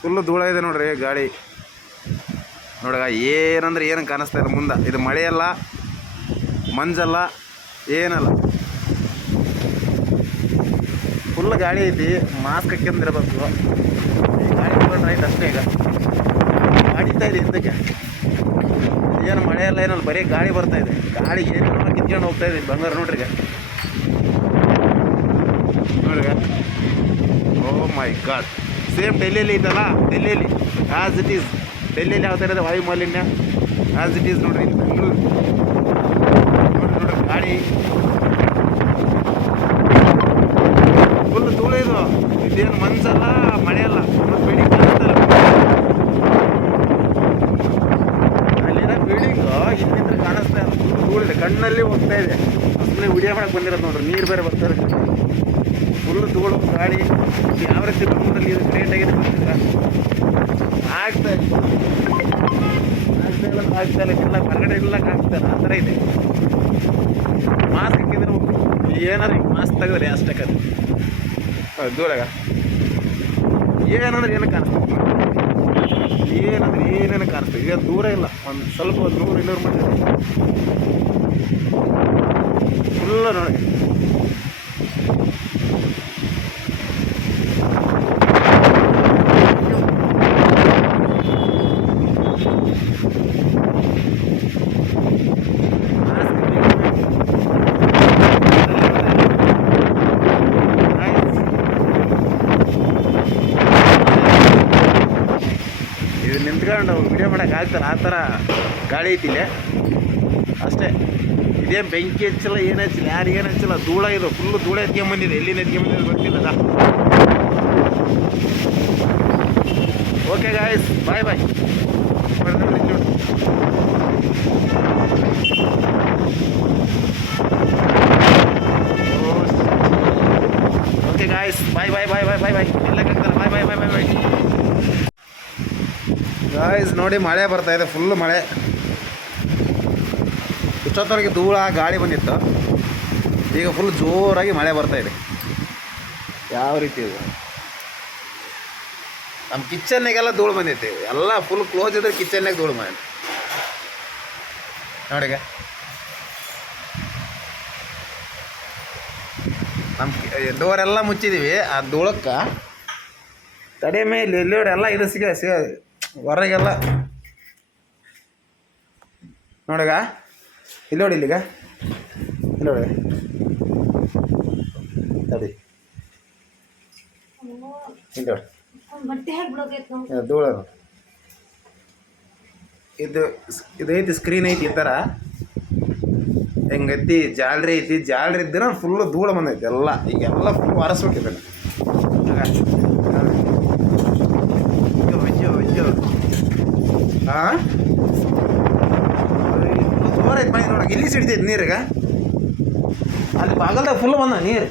Full ಧೂಳ ಇದೆ ನೋಡ್ರಿ ಗಾಳಿ. ನೋಡಗ, ಏನಂದ್ರೆ ಏನು ಕಾಣಿಸ್ತಾ ಇದೆ ಮುಂದೆ. ಇದು ಮಳೆಯಲ್ಲ, ಮಂಜಲ್ಲ, ಏನಲ್ಲ. ಫುಲ್ ಗಾಳಿ ಐತಿ ಮಾಸ್ಕ್ ಹಾಕ್ಯಂದಿರ್ಬೇಕು ಗಾಳಿ ಗಾಡಿ ತಗೊಂಡ್ರೆ ರೈಟ್ ಅಷ್ಟೇ ಈಗ. ಮಾಡಿತಾ ಇದೆ ಹಿಂದಕ್ಕೆ ಏನು ಮಳೆ ಎಲ್ಲ ಏನಲ್ಲ, ಬರೀ ಗಾಳಿ ಬರ್ತಾ ಇದೆ. ಗಾಳಿ ಏನು ಕಿತ್ಕೊಂಡು ಹೋಗ್ತಾ ಇದೆ ಬಂಗಾರ ನೋಡ್ರಿ ನೋಡ್ರಿ ಓ ಮೈ ಗಾಡ್ ಸೇಮ್ ಡೆಲ್ಲಿಯಲ್ಲಿ ಇದ್ದಲ್ಲ ಡೆಲ್ಲಿಯಲ್ಲಿ ಆಸ್ ಇಟ್ ಈಸ್ ಡೆಲ್ಲಿಯಲ್ಲಿ ಯಾವ ಥರ ಇದೆ ವಾಯು ಮಾಲಿನ್ಯ. ಆಸ್ ಇಟ್ ಈಸ್ ನೋಡ್ರಿ ಬೆಂಗಳೂರು. ನೋಡ್ರಿ ನೋಡ್ರಿ ಗಾಡಿ ಫುಲ್ ಧೂಳು ಇದು. ಇದೇನು ಮನ್ಸಲ್ಲ ಮಳೆ ಅಲ್ಲ. ಬಿಲ್ಡಿಂಗ್ ಅಲ್ಲಿರೋ ಬಿಲ್ಡಿಂಗು ಇಲ್ಲಿಂದ ಕಾಣಿಸ್ತಾ ಧೂಳಿದೆ. ಕಣ್ಣಲ್ಲಿ ಹೋಗ್ತಾ ಇದೆ. ಸುಮ್ಮನೆ ವಿಡಿಯೋ ಮಾಡಕ್ಕೆ ಬಂದಿರೋದು ನೋಡ್ರಿ. ನೀರು ಬೇರೆ ಬರ್ತಾರೆ ಫುಲ್ ಧೂಳು ಗಾಳಿ ಯಾವ ರೀತಿ ಬೆಂಗಳೂರಲ್ಲಿ ಇದು ಕ್ರಿಯೇಟ್ ಆಗಿದೆ ಗೊತ್ತಿಲ್ಲ. ಆಗ್ತಾ ಇಲ್ಲ ಆಗ್ತಾ ಇಲ್ಲ. ಎಲ್ಲ ಹೊರಗಡೆ ಇಲ್ಲ. ಆ ಥರ ಇದೆ. ಮಾಸ್ಕ್ ಹಾಕಿದ್ರೆ ಏನಾದ್ರು ಮಾಸ್ಕ್ ತೆಗೆದ್ರೆ ಅಷ್ಟಕ್ಕೆ ಅದು? ದೂರ ದೂರಾಗ? ಏನಂದ್ರೆ ಏನು ಕಾಣಿಸ್ತದೆ ಏನಂದ್ರೆ ಏನೇನು ಕಾಣಿಸ್ತದೆ ಈಗ ದೂರ ಇಲ್ಲ. ಒಂದು ಸ್ವಲ್ಪ ಒಂದು ನೂರು ಇನ್ನೂರು ಮೀಟರ್ ಫುಲ್ಲು ನೋಡಿ ಇದು ನಿಂತ್ಕೊಂಡು ಮಾಡೋಕೆ ಆ ಥರ ಗಾಳಿ ಐತಿಲ್ಲ ಅಷ್ಟೇ. ಇದೇನು ಬೆಂಕಿ ಹಚ್ಚಿಲ್ಲ, ಏನು ಹಚ್ಚಿಲ್ಲ, ಯಾರು ಏನು ಹಚ್ಚಿಲ್ಲ. ಧೂಳ ಇದು ಫುಲ್ಲು ಧೂಳ ಎತ್ಕೊಂಬಂದಿದೆ ಎಲ್ಲಿನ ಎತ್ಕೊಂಬಂದಿದೆ ಗೊತ್ತಿಲ್ಲ okay guys bye bye okay guys bye bye bye bye bye bye ಎಲ್ಲ ಕೇಳ್ತಾರೆ ಬಾಯ್ bye bye bye bye guys ನೋಡಿ ಮಳೆ ಬರ್ತಾ ಇದೆ ಫುಲ್ ಮಳೆ. ಇಷ್ಟೊತ್ತವರೆಗೆ ಧೂಳ, ಗಾಳಿ ಬಂದಿತ್ತು. ಈಗ ಫುಲ್ ಜೋರಾಗಿ ಮಳೆ ಬರ್ತಾ ಇದೆ. ಯಾವ ರೀತಿ ಇದು? ನಮ್ಮ ಕಿಚನ್ನಿಗೆಲ್ಲ ಧೂಳು ಬಂದೈತಿ ಎಲ್ಲ ಫುಲ್ ಕ್ಲೋಸ್ ಇದ್ರೆ ಕಿಚನ್ನಾಗ ಧೂಳು ಮಾಡಿ ನೋಡಿಗ? ನಮ್ಮ ಡೋರೆಲ್ಲ ಮುಚ್ಚಿದ್ದೀವಿ ಆ ಧೂಳಕ್ಕೆ ತಡೆ ಮೇಲೆ ಎಲ್ಲಿ ಎಲ್ಲ ಇದು ಸಿಗ ಸಿಗ ಹೊರಗೆಲ್ಲ. ನೋಡಗ? ಇಲ್ಲಿ ನೋಡಿ ಇಲ್ಲಿಗ. ಇಲ್ಲಿ ನೋಡಿ. ತಡಿ. ಇಲ್ಲಿ ನೋಡಿ. ಧೂಳ ಇದು ಇದೈತಿ ಐತಿ ಸ್ಕ್ರೀನ್ ಐತಿ ಈ ಥರ ಹೆಂಗೈತಿ ಜಾಲ್ರಿ ಐತಿ. ಜಾಲ್ರಿ ಇದ್ದಿನ ಫುಲ್ಲು ಧೂಳು ಬಂದೈತಿ ಎಲ್ಲ. ಈಗೆಲ್ಲ ಫುಲ್ ವಾರಸ್ಬೇಕಿದೆ ಹಾಂ ಜೋರ್ ಐತಿ ಮನೆ ನೋಡಕ್ಕೆ. ಇಲ್ಲಿ ಸಿಡ್ತೈತಿ ನೀರಿಗೆ? ಅಲ್ಲಿ ಬಾಗಲ್ದಾಗ ಫುಲ್ ಬಂದ ನೀರು.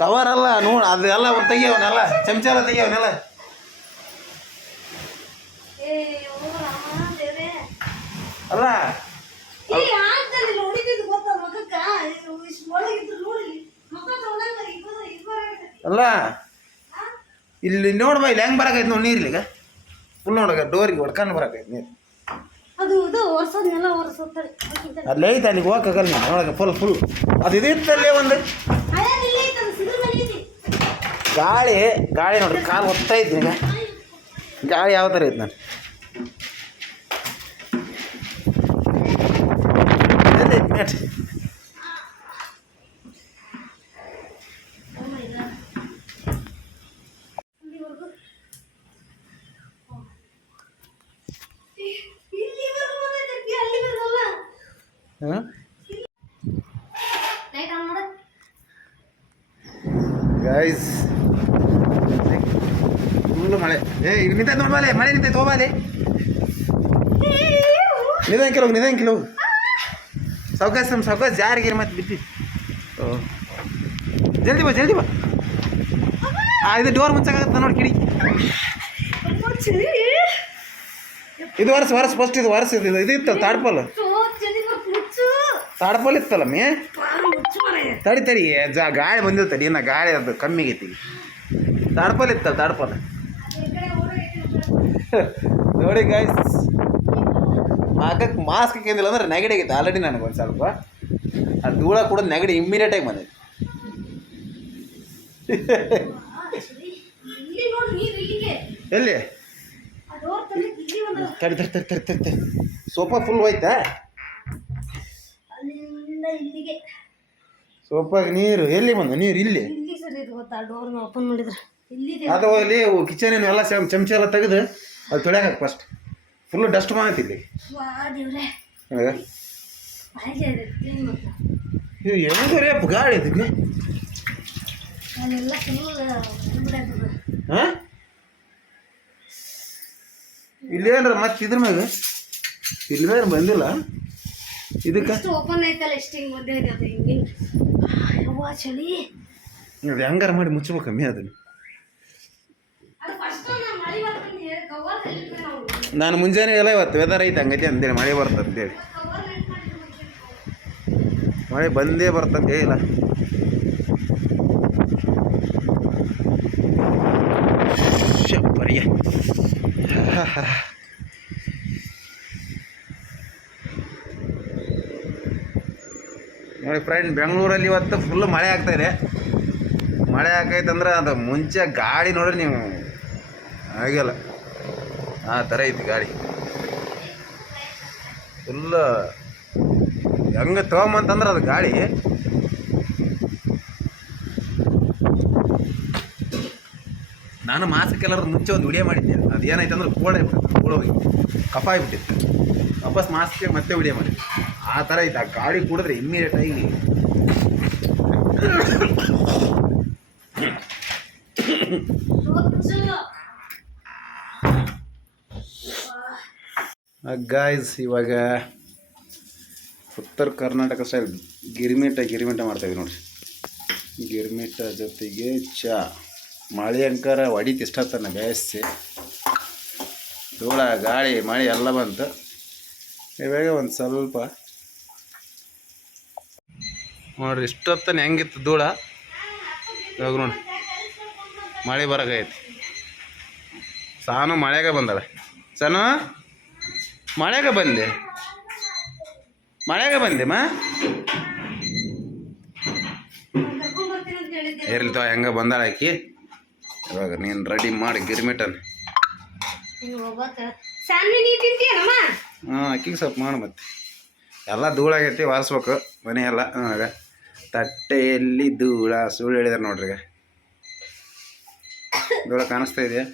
ಕವರ್ ಅಲ್ಲ ನೋಡು ಅದೆಲ್ಲ ತೆಗಿಯವನೆಲ್ಲ ಚಮಚ ಎಲ್ಲ ತೆಗಿಯವನೆಲ್ಲ ಅಲ್ಲ. ಅಲ್ಲ. ಇಲ್ಲಿ ನೋಡ್ಬಾ ಇಲ್ಲಿ ಹೆಂಗೆ ಬರಕೈತೆ ನೋಡಿ ನೀರು ಇಲ್ಲಿಗ ಫುಲ್ ನೋಡಕ ಡೋರಿಗೆ ಹೊಡ್ಕೊಂಡು ಬರಕೈತೆ ನೀರು ಅದು ಇದು ಒರ್ಸೋದ್ನೆಲ್ಲ ಒರ್ಸೋತಾರೆ ಅಲ್ಲಿ ಐತೆ ಅಲ್ಲಿಗೆ ಹೋಗಕ್ಕಾಗಲ್ಲ ನೀನು ನೋಡಕ ಫುಲ್ ಫುಲ್ ಅದು ಇದು ಇತ್ತಲ್ಲೇ ಒಂದು. ಐತೆ ಐತಿ. ಗಾಳಿ ಗಾಳಿ ನೋಡ್ರಿ ಕಾಲು ಹೊತ್ತೈತಿ ಈಗ ಗಾಳಿ ಯಾವ ಥರ ಐತೆ ನಾನು ಎಲ್ಲೈತೆ ಮೇಟ್ ಇಲ್ಲಿವರೆಗೂ ಇಲ್ಲಿವರೆಗೂ ಬಂದೈತೆ ಅಲ್ಲಿವರೆಗೂ ಅಲ್ಲ ಹಾಂ ಲೈಟ್ ಆನ್ ಮಾಡು ಗೈಸ್ ಫುಲ್ಲು ಮಳೆ. ಏ ಇಲ್ಲಿ ನಿಂತೈತೆ ನೋಡ್ಬಾಲೆ ಮಳೆ ನಿಂತೈತೆ ಹೋಗಲಿ ನಿಧಾನ ಹೋಗಿ ನಿಧಾನ ಹೋಗು. ಸಾವ್ಕಾಶ ನಮ್ಮ ಸಾವ್ಕಾಶ ಜಾರಿಗೆ ಮತ್ತೆ ಬಿದ್ದಿ. ಓ ಜಲ್ದಿ ಬಾ ಜಲ್ದಿ ಬಾ. ಆ ಇದು ಡೋರ್ ಮುಚ್ಚಾಗತ್ತೆ ನೋಡಿ ಕಿಡಿ. ಇದು ವರ್ಷ ವರ್ಷ ಫಸ್ಟ್ ಇದು ವರ್ಷ ಇದು ಇದು ಇತ್ತು ತಾಡ್ಪಲ್? ತಾಡ್ಪಲ್ ಇತ್ತಲ್ಲ ಮೇ? ತಡಿ ತಡಿ. ಗಾಳಿ ಬಂದಿದೆ ತಡಿ. ಇನ್ನು ಗಾಳಿ ಅದು ಕಮ್ಮಿ ಆಗೈತಿ ತಾಡ್ಪಲ್ ಇತ್ತಲ್ಲ, ತಾಡ್ಪಲ್? ನೋಡಿ ಗಾಯ್ಸ್ ಹಾಕಕ್ಕೆ ಮಾಸ್ಕ್ ಹಾಕಿಂದಿಲ್ಲ ಅಂದ್ರೆ ನೆಗಡಿ ಆಗೈತೆ. ಆಲ್ರೆಡಿ ನನಗೆ ಒಂದು ಸ್ವಲ್ಪ. ಆ ಧೂಳ ಕೂಡ ನೆಗಡಿ ಇಮ್ಮಿಡಿಯೇಟಾಗಿ ಬಂದೈತೆ. ಎಲ್ಲಿ? ತಡಿ ತಡಿ ತಡಿ ತಡಿ ತಡಿ ಸೋಫಾ ಫುಲ್ ಹೋಯ್ತಾ? ಸೋಫಾಗ ನೀರು ಎಲ್ಲಿ ಬಂದ? ನೀರು ಇಲ್ಲಿ? ಇಲ್ಲಿ ಸರ್ ಇದು ಗೊತ್ತಾ ಡೋರ್ನ ಓಪನ್ ಮಾಡಿದ್ರೆ. ಇಲ್ಲಿದೆ. ಅದು ಇಲ್ಲಿ ಕಿಚನ್ ಎಲ್ಲ ಚಮ್- ಚಮಚ ಎಲ್ಲ ತೆಗೆದು ಅದು ತೊಳ್ಯಾಕ ಫಸ್ಟ್ ಫುಲ್ ಡಸ್ಟ್ ಮಾಡೈತಿ ಇಲ್ಲಿ ವಾ ದೇವ್ರೆ. ಹೌದಾ? ಹಾಗೆ ಇದೆ ಕ್ಲೀನ್ ಮಾಡ್ತಾ ಇದು ಹೆಂಗ್ರಿ ಅಪ್ಪ ಗಾಡಿ ಇದಕ್ಕೆ? ಅಲ್ಲೆಲ್ಲ ಫುಲ್ ಬಿಡಾಯ್ತದ ಹಾಂ ಇಲ್ಲಿ ಏನ್ರ ಮತ್ತೆ ಇದ್ರ ಮ್ಯಾಗ? ಇಲ್ಲಿ ಬೇರೆ ಬಂದಿಲ್ಲ? ಇದಕ್ಕೆ? ಓಪನ್ ಐತಲ್ಲ ಎಷ್ಟು ಹಿಂಗೆ ಮಧ್ಯೆ ಇದೆ ಅದು ಹಿಂಗೆ ಯವ್ವ ಚಳಿ. ಅದು ಹೆಂಗಾರ ಮಾಡಿ ಮುಚ್ಚಬೇಕು ಕಮ್ಮಿ ಅದನ್ನು ನಾನು ಮುಂಜಾನೆ ಎಲ್ಲ ಇವತ್ತು ವೆದರ್ ಐತೆ ಹಂಗೈತೆ ಅಂತೇಳಿ ಮಳೆ ಬರ್ತದೆ ಅಂತೇಳಿ ಮಳೆ ಬಂದೇ ಬರ್ತದೆ ಇಲ್ಲ ಶಪ್ಪರಿಯ ನೋಡಿ ಫ್ರೆಂಡ್ ಬೆಂಗಳೂರಲ್ಲಿ ಇವತ್ತು ಫುಲ್ ಮಳೆ ಆಗ್ತಾ ಇದೆ. ಮಳೆ ಆಗೈತೆ ಅಂದ್ರೆ ಅದು ಮುಂಚೆ ಗಾಡಿ ನೋಡ್ರಿ ನೀವು. ಆಗಲ್ಲ ಆ ಥರ ಐತಿ ಗಾಡಿ ಫುಲ್ಲು ಹೆಂಗೆ ತೊಗೊಂಬಂತಂದ್ರೆ ಅದು ಗಾಡಿ ನಾನು ಮಾಸಕ್ಕೆಲ್ಲರೂ ಮುಂಚೆ ಒಂದು ವಿಡಿಯೋ ಮಾಡಿದ್ದೆ. ಅದು ಏನಾಯ್ತು ಅಂದ್ರೆ ಕೋಳ ಕೋಳ ಹೋಗಿ. ಕಫ ಆಗಿಬಿಟ್ಟಿತ್ತು. ವಾಪಸ್ ಮಾಸ್ಕ್ ಮತ್ತೆ ವಿಡಿಯೋ ಮಾಡಿ. ಆ ಥರ ಐತೆ, ಆ ಗಾಡಿ ಕುಡಿದ್ರೆ ಇಮ್ಮಿಡಿಯೇಟಾಗಿ ಗಾಯ್ಸ್ ಇವಾಗ ಉತ್ತರ ಕರ್ನಾಟಕ ಸ್ಟೈಲ್ ಗಿರ್ಮಿಟ ಗಿರ್ಮಿಟ ಮಾಡ್ತಾಯಿದ್ವಿ ನೋಡಿರಿ ಗಿರ್ಮಿಟ ಜೊತೆಗೆ ಚಾ. ಮಳೆ ಅಂಕಾರ ಹೊಡಿತು ಇಷ್ಟ ಬೇಯಿಸಿ ಧೂಳ, ಗಾಳಿ, ಮಳೆ ಎಲ್ಲ ಬಂತು. ಇವಾಗ ಒಂದು ಸ್ವಲ್ಪ ನೋಡ್ರಿ ಇಷ್ಟೊತ್ತನ ಹೆಂಗಿತ್ತು ಧೂಳ? ಇವಾಗ ನೋಡಿ ಮಳೆ ಬರಕೈತಿ ಸಾನು ಮಳೆಗೆ ಬಂದಾಳೆ. ಸಾನು ಮಳೆಗೆ ಬಂದೆ. ಮಳೆಗೆ ಬಂದೆ ಮಾ? ತಗೋ ಹೆಂಗೆ ಬಂದಾಳ ಆಕಿ? ಇವಾಗ ನೀನು ರೆಡಿ ಮಾಡಿ ಗಿರ್ಮಿಟನ್. ಹಾಂ ಅಕ್ಕಿಗೆ ಸ್ವಲ್ಪ ಮಾಡು ಮತ್ತೆ. ಎಲ್ಲ ಧೂಳಾಗೈತಿ, ವಾರಿಸ್ಬೇಕು, ಮನೆ ಎಲ್ಲ. ಆಗ. ತಟ್ಟೆಯಲ್ಲಿ ಧೂಳ, ಸುಳ್ಳು ಹೇಳಿದಾರೆ ನೋಡ್ರಿ ಈಗ. ಧೂಳ ಕಾಣಿಸ್ತಾ ಇದೆಯಾ?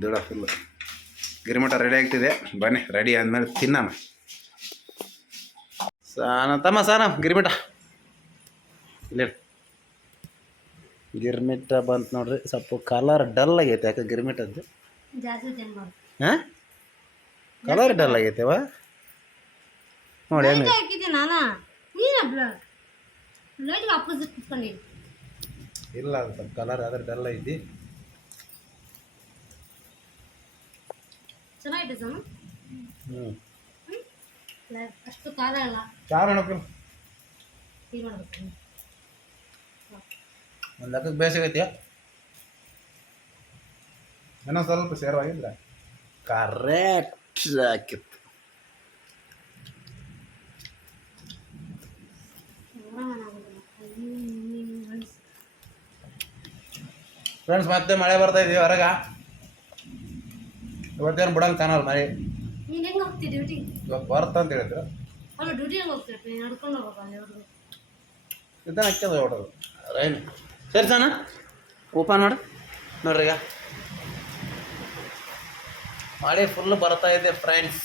ಧೂಳ ಫುಲ್ಲು ಗಿರಿಮಠ ರೆಡಿ ಆಗ್ತಿದೆ. ಬನ್ನಿ ರೆಡಿ ಆದಮೇಲೆ ತಿನ್ನಮ್ಮ ಸಾನ, ತಮ್ಮ ಸಾನ, ಗಿರಿಮಠ. ಇಲ್ಲಿ ಗಿರ್ಮಿಟ ಬಂತು ನೋಡ್ರಿ ಸ್ವಲ್ಪ ಕಲರ್ ಡಲ್ ಆಗೈತೆ ಯಾಕೆ ತಿನ್ಬಾರ್ದು ಹಾಂ? ಕಲರ್ ಡಲ್ ಆಗೈತೆವ? ನೋಡಿ ಹೆಂಗೆ ಇಲ್ಲ ಅದು ಸ್ವಲ್ಪ ಕಲರ್ ಆದ್ರೆ ಡಲ್ ಐತಿ. ಹ್ಞೂ ಅಷ್ಟು ಕಾಲ ಇಲ್ಲ ಚಾರು ನೋಡ್ಕೊಂಡು? ಟೀ ಮಾಡ್ಬೇಕು ಒಂದು ಲೆಕ್ಕಕ್ಕೆ ಬೇಸಾಗೈತಿಯಾ ಏನೋ ಸ್ವಲ್ಪ ಸೇರವಾಗಿಲ್ಲ ಕರೆಕ್ಟ್ ಹಾಕಿತ್ತು ಫ್ರೆಂಡ್ಸ್ ಮತ್ತೆ ಮಳೆ ಬರ್ತಾ ಇದೀವಿ ಹೊರಗ? ಇವತ್ತೇನು ಬಿಡಂಗೆ ಕಾಣಲ್ಲ ಮಳೆ. ನೀನು ಹೆಂಗೆ ಹೋಗ್ತಿ ಡ್ಯೂಟಿ ಬರ್ತಾ ಅಂತ ಹೇಳಿದ್ರು. ಅಲ್ಲ ಡ್ಯೂಟಿ ಹೆಂಗೆ ನಡ್ಕೊಂಡು ಇದನ್ನ ಹಾಕ್ಯದ ಹೊಡೋದು ರೈನ್ ಸರಿ ಸಾನ ಓಪನ್ ಮಾಡು. ನೋಡ್ರಿ ಈಗ. ಮಳೆ ಫುಲ್ ಬರ್ತಾ ಇದೆ ಫ್ರೆಂಡ್ಸ್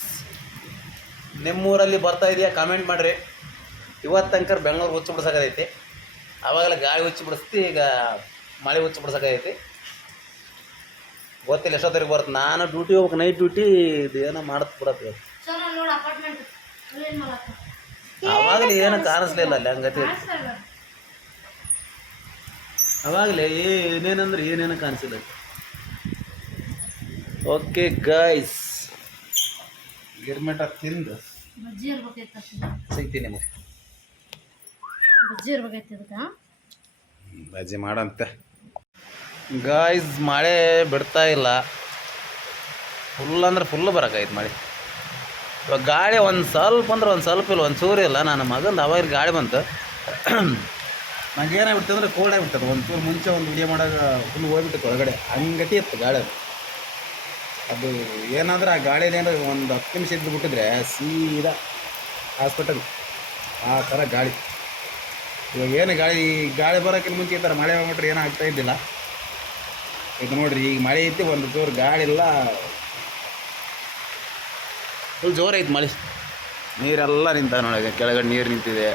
ನಿಮ್ಮೂರಲ್ಲಿ ಬರ್ತಾ ಇದೆಯಾ? ಕಾಮೆಂಟ್ ಮಾಡಿರಿ. ಇವತ್ತು ತನಕ ಬೆಂಗಳೂರು ಹುಚ್ಚು ಬಿಡ್ಸೋಕೈತಿ ಆವಾಗಲೇ ಗಾಳಿ ಹುಚ್ಚು ಬಿಡಿಸ್ತಿ ಈಗ ಮಳೆ ಹುಚ್ಚು ಬಿಡ್ಸಕೈತಿ ಗೊತ್ತಿಲ್ಲ ಎಷ್ಟೊತ್ತಿಗೆ ಬರುತ್ತೆ? ನಾನು ಡ್ಯೂಟಿ ಹೋಗ್ಬೇಕು ನೈಟ್ ಡ್ಯೂಟಿ ಇದು ಏನೋ ಮಾಡತ್ ಬಿಡತ್ತೆ ಆವಾಗಲೇ ಏನೋ ಕಾಣಿಸ್ಲಿಲ್ಲ ಅಲ್ಲಿ ಹಂಗತಿ. ಅವಾಗಲೇ ಏನೇನಂದ್ರೆ ಏನೇನು ಕಾಣಿಸಿಲ್ಲ ಓಕೆ ಗಾಯ್ಸ್ ಗಿರ್ಮೆಟ ತಿಂದು. ಬಜ್ಜಿ ಇರ್ಬೇಕಾಯ್ತು ಸಿಗ್ತೀನಿ ನಿಮಗೆ. ಬಜ್ಜಿ ಇರ್ಬೇಕಾಯ್ತು ಬಜ್ಜಿ ಮಾಡಂತೆ. ಗಾಯ್ಸ್ ಮಳೆ ಬಿಡ್ತಾ ಇಲ್ಲ. ಫುಲ್ ಅಂದ್ರೆ ಫುಲ್ ಬರೋಕಾಯ್ತು ಮಳೆ. ಇವಾಗ ಗಾಳಿ ಒಂದು ಸ್ವಲ್ಪ ಅಂದ್ರೆ ಒಂದು ಸ್ವಲ್ಪ ಇಲ್ಲ ಒಂದು ಚೂರು ಇಲ್ಲ. ನನ್ನ ಮಗಂದು ಅವಾಗ ಗಾಳಿ ಬಂತು. ನಂಗೆ ಏನಾಗ್ಬಿಡ್ತು ಅಂದ್ರೆ ಕೋಲ್ಡ್ ಆಗಿಬಿಡ್ತದೆ ಒಂದು ಚೂರು ಮುಂಚೆ ಒಂದು ವಿಡಿಯೋ ಮಾಡಾಗ ಫುಲ್ ಹೋಗ್ಬಿಟ್ಟಿತ್ತು ಒಳಗಡೆ. ಹಂಗತಿ ಇತ್ತು ಗಾಳಿ ಅದು. ಅದು ಏನಾದ್ರೆ ಆ ಗಾಳಿಯಲ್ಲಿ ಏನಾದ್ರು ಒಂದು ಹತ್ತು ನಿಮಿಷ ಇದ್ದು ಬಿಟ್ಟಿದ್ರೆ ಸೀದಾ ಹಾಸ್ಪಿಟಲ್ ಆ ಥರ ಗಾಳಿ. ಇವಾಗ ಏನು ಗಾಳಿ ಗಾಳಿ ಬರೋಕ್ಕಿಂತ ಮುಂಚೆ ಈ ಥರ ಮಳೆ ಹೋಗ್ಬಿಟ್ರೆ ಏನೂ ಆಗ್ತಾ ಇದ್ದಿಲ್ಲ. ಇದು ನೋಡಿರಿ, ಈಗ ಮಳೆ ಐತಿ, ಒಂದು ಜೋರು ಗಾಳಿ ಇಲ್ಲ. ಫುಲ್ ಜೋರು ಐತಿ ಮಳೆ. ನೀರೆಲ್ಲ ನಿಂತ ನೋಡಿ, ಕೆಳಗಡೆ ನೀರು ನಿಂತಿದೆ.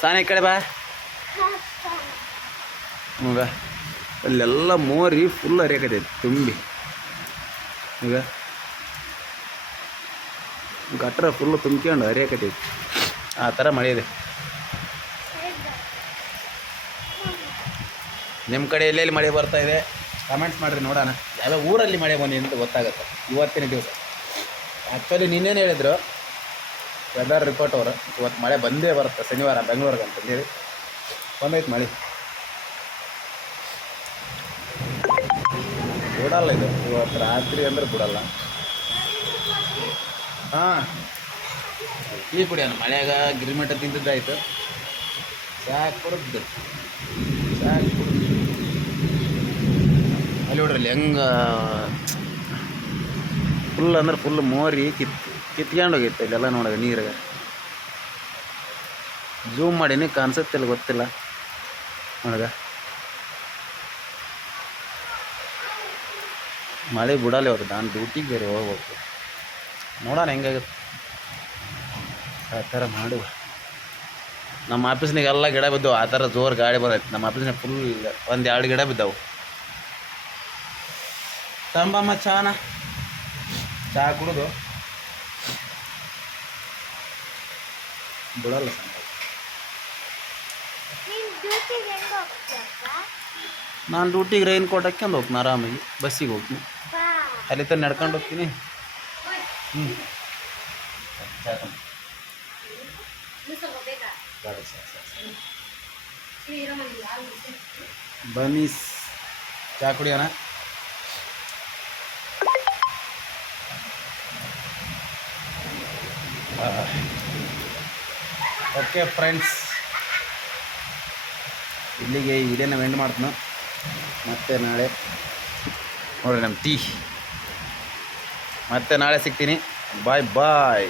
ಸಾನೆ ಕಡೆ ಬಾ. ಮಗ ಅಲ್ಲೆಲ್ಲ ಮೋರಿ ಫುಲ್ ಹರಿಯಕತ್ತೈತಿ ತುಂಬಿ. ಈಗ ಗಟ್ರ ಫುಲ್ ತುಂಬ್ಕೊಂಡು ಹರಿಯಕತ್ತೈತಿ ಆ ಥರ ಮಳೆ ಇದೆ. ನಿಮ್ಮ ಕಡೆ ಎಲ್ಲೆಲ್ಲಿ ಮಳೆ ಬರ್ತಾ ಇದೆ? ಕಮೆಂಟ್ಸ್ ಮಾಡಿರಿ, ನೋಡೋಣ. ಯಾವ ಊರಲ್ಲಿ ಮಳೆ ಬಂದಿದೆ ಅಂತ ಗೊತ್ತಾಗುತ್ತೆ. ಇವತ್ತಿನ ದಿವಸ. ಆ್ಯಕ್ಚುಲಿ ನಿನ್ನೇನು ಹೇಳಿದ್ರು ವೆದರ್ ರಿಪೋರ್ಟ್ ಅವರು, ಇವತ್ತು ಮಳೆ ಬಂದೇ ಬರುತ್ತೆ ಶನಿವಾರ, ಬೆಂಗಳೂರಿಗೆ ಅಂತಂದೇಳಿ ಬಂದೈತೆ ಮಳೆ. ಬಿಡಲ್ಲ ಇದು. ಇವತ್ತು ರಾತ್ರಿ ಅಂದ್ರೆ ಬಿಡಲ್ಲ ಹಾಂ. ಟೀ ಕುಡಿಯೋಣ ಮಳೆಯಾಗ ಗಿರಿಮಠ ತಿಂದಿದ್ದಾಯ್ತು. ಸಾಕು ಕೊಡುದು. ಸಾಕು. ಅಲ್ಲಿ ನೋಡ್ರಲ್ಲಿ ಹೆಂಗೆ ಫುಲ್ ಅಂದ್ರೆ ಫುಲ್ ಮೋರಿ ಕಿತ್, ಕಿತ್ಕೊಂಡು ಹೋಗಿತ್ತು ಇಲ್ಲೆಲ್ಲ ನೋಡೋದು ನೀರಿಗೆ. ಜೂಮ್ ಮಾಡೀನಿ ಕಾಣಿಸುತ್ತಿಲ್ಲ, ಗೊತ್ತಿಲ್ಲ. ನೋಡಗ ಮಳೆ ಬಿಡಲ್ಲ ಅವ್ರು ನಾನು ಡ್ಯೂಟಿಗೆ ಬೇರೆ ಹೋಗ್ಬೇಕು. ನೋಡೋಣ ಹೆಂಗಾಗುತ್ತೆ. ಆ ಥರ ಮಾಡುವ. ನಮ್ಮ ಆಫೀಸ್ನಾಗ ಎಲ್ಲ ಗಿಡ ಬಿದ್ದವು. ಆ ಥರ ಜೋರು ಗಾಡಿ ಬರೈತೆ ನಮ್ಮ ಆಫೀಸ್ನಾಗ ಫುಲ್ ಒಂದು ಎರಡು ಗಿಡ ಬಿದ್ದವು. ತಂಬಮ್ಮ ಚಾನ ಚಹಾ ಕುಡಿದು. ಬಿಡಲ್ಲ ನೀನ್ ಡ್ಯೂಟಿಗೆ ರೈನ್ ಕೋಟ್ ಹಾಕ್ಯಂದು ಹೋಗ್ತೀನಿ ಆರಾಮಾಗಿ, ಬಸ್ಸಿಗೆ ಹೋಗ್ತೀನಿ. ಅಲ್ಲಿ ತನಕ ನಡ್ಕೊಂಡು ಹೋಗ್ತೀನಿ. ಬನ್ನಿ, ಚಾ ಕುಡಿಯೋಣ. ಓಕೆ ಫ್ರೆಂಡ್ಸ್ ಇಲ್ಲಿಗೆ ಈ ವಿಡಿಯೋನ ಎಂಡ್ ಮಾಡ್ತೀನಿ. ಮತ್ತೆ ನಾಳೆ ನೋಡ್ರಿ ನಮ್ಮ ಟೀ. ಮತ್ತೆ ನಾಳೆ ಸಿಗ್ತೀನಿ. ಬಾಯ್ ಬಾಯ್